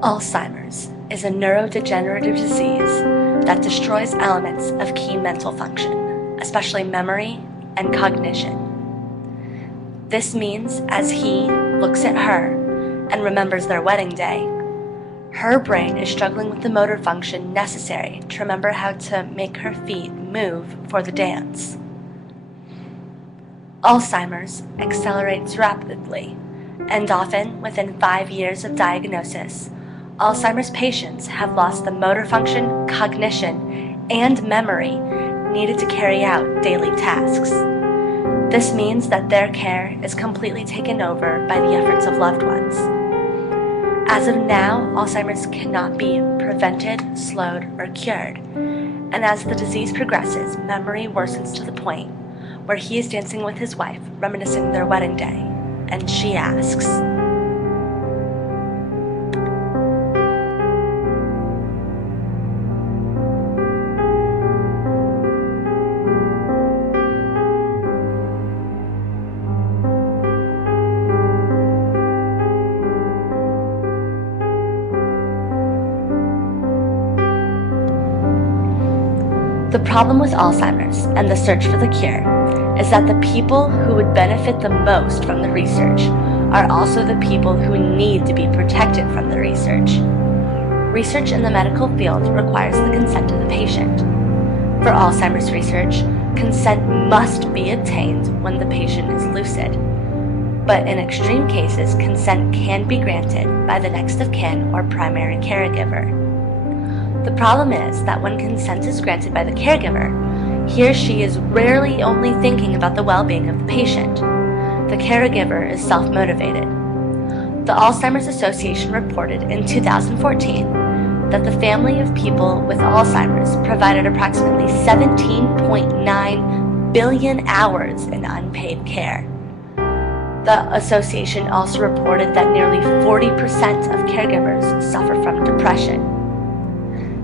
Alzheimer's is a neurodegenerative disease that destroys elements of key mental function, especially memory and cognition. This means as he looks at her and remembers their wedding day, her brain is struggling with the motor function necessary to remember how to make her feet move for the dance. Alzheimer's accelerates rapidly, and often within 5 years of diagnosis, Alzheimer's patients have lost the motor function, cognition, and memory needed to carry out daily tasks. This means that their care is completely taken over by the efforts of loved ones. As of now, Alzheimer's cannot be prevented, slowed, or cured, and as the disease progresses, memory worsens to the point where he is dancing with his wife, reminiscing their wedding day, and she asks, The problem with Alzheimer's and the search for the cure is that the people who would benefit the most from the research are also the people who need to be protected from the research. Research in the medical field requires the consent of the patient. For Alzheimer's research, consent must be obtained when the patient is lucid. But in extreme cases, consent can be granted by the next of kin or primary caregiver. The problem is that when consent is granted by the caregiver, he or she is rarely only thinking about the well-being of the patient. The caregiver is self-motivated. The Alzheimer's Association reported in 2014 that the family of people with Alzheimer's provided approximately 17.9 billion hours in unpaid care. The association also reported that nearly 40% of caregivers suffer from depression.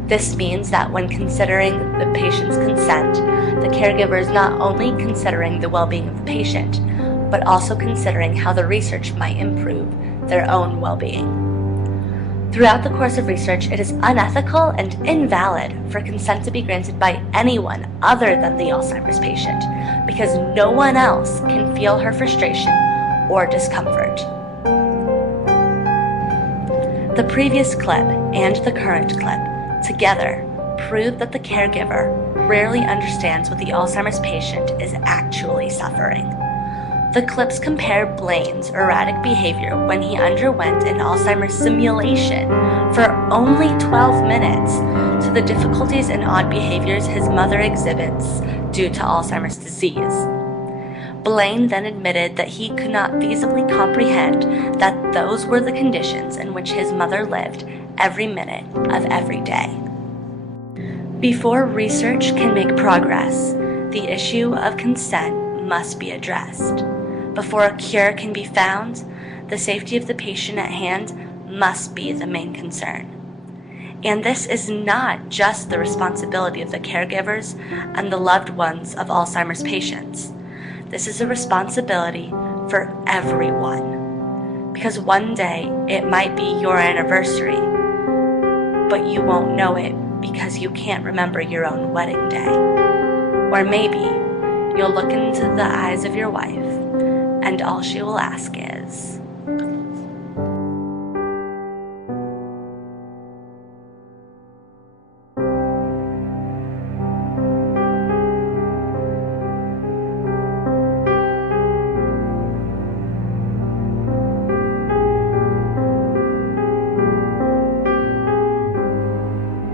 This means that when considering the patient's consent, the caregiver is not only considering the well-being of the patient, but also considering how the research might improve their own well-being. Throughout the course of research, it is unethical and invalid for consent to be granted by anyone other than the Alzheimer's patient, because no one else can feel her frustration or discomfort. The previous clip and the current clip together prove that the caregiver rarely understands what the Alzheimer's patient is actually suffering. The clips compare Blaine's erratic behavior when he underwent an Alzheimer's simulation for only 12 minutes to the difficulties and odd behaviors his mother exhibits due to Alzheimer's disease. Blaine then admitted that he could not feasibly comprehend that those were the conditions in which his mother lived every minute of every day. Before research can make progress, the issue of consent must be addressed. Before a cure can be found, the safety of the patient at hand must be the main concern. And this is not just the responsibility of the caregivers and the loved ones of Alzheimer's patients. This is a responsibility for everyone. Because one day it might be your anniversary, but you won't know it because you can't remember your own wedding day. Or maybe you'll look into the eyes of your wife and all she will ask is,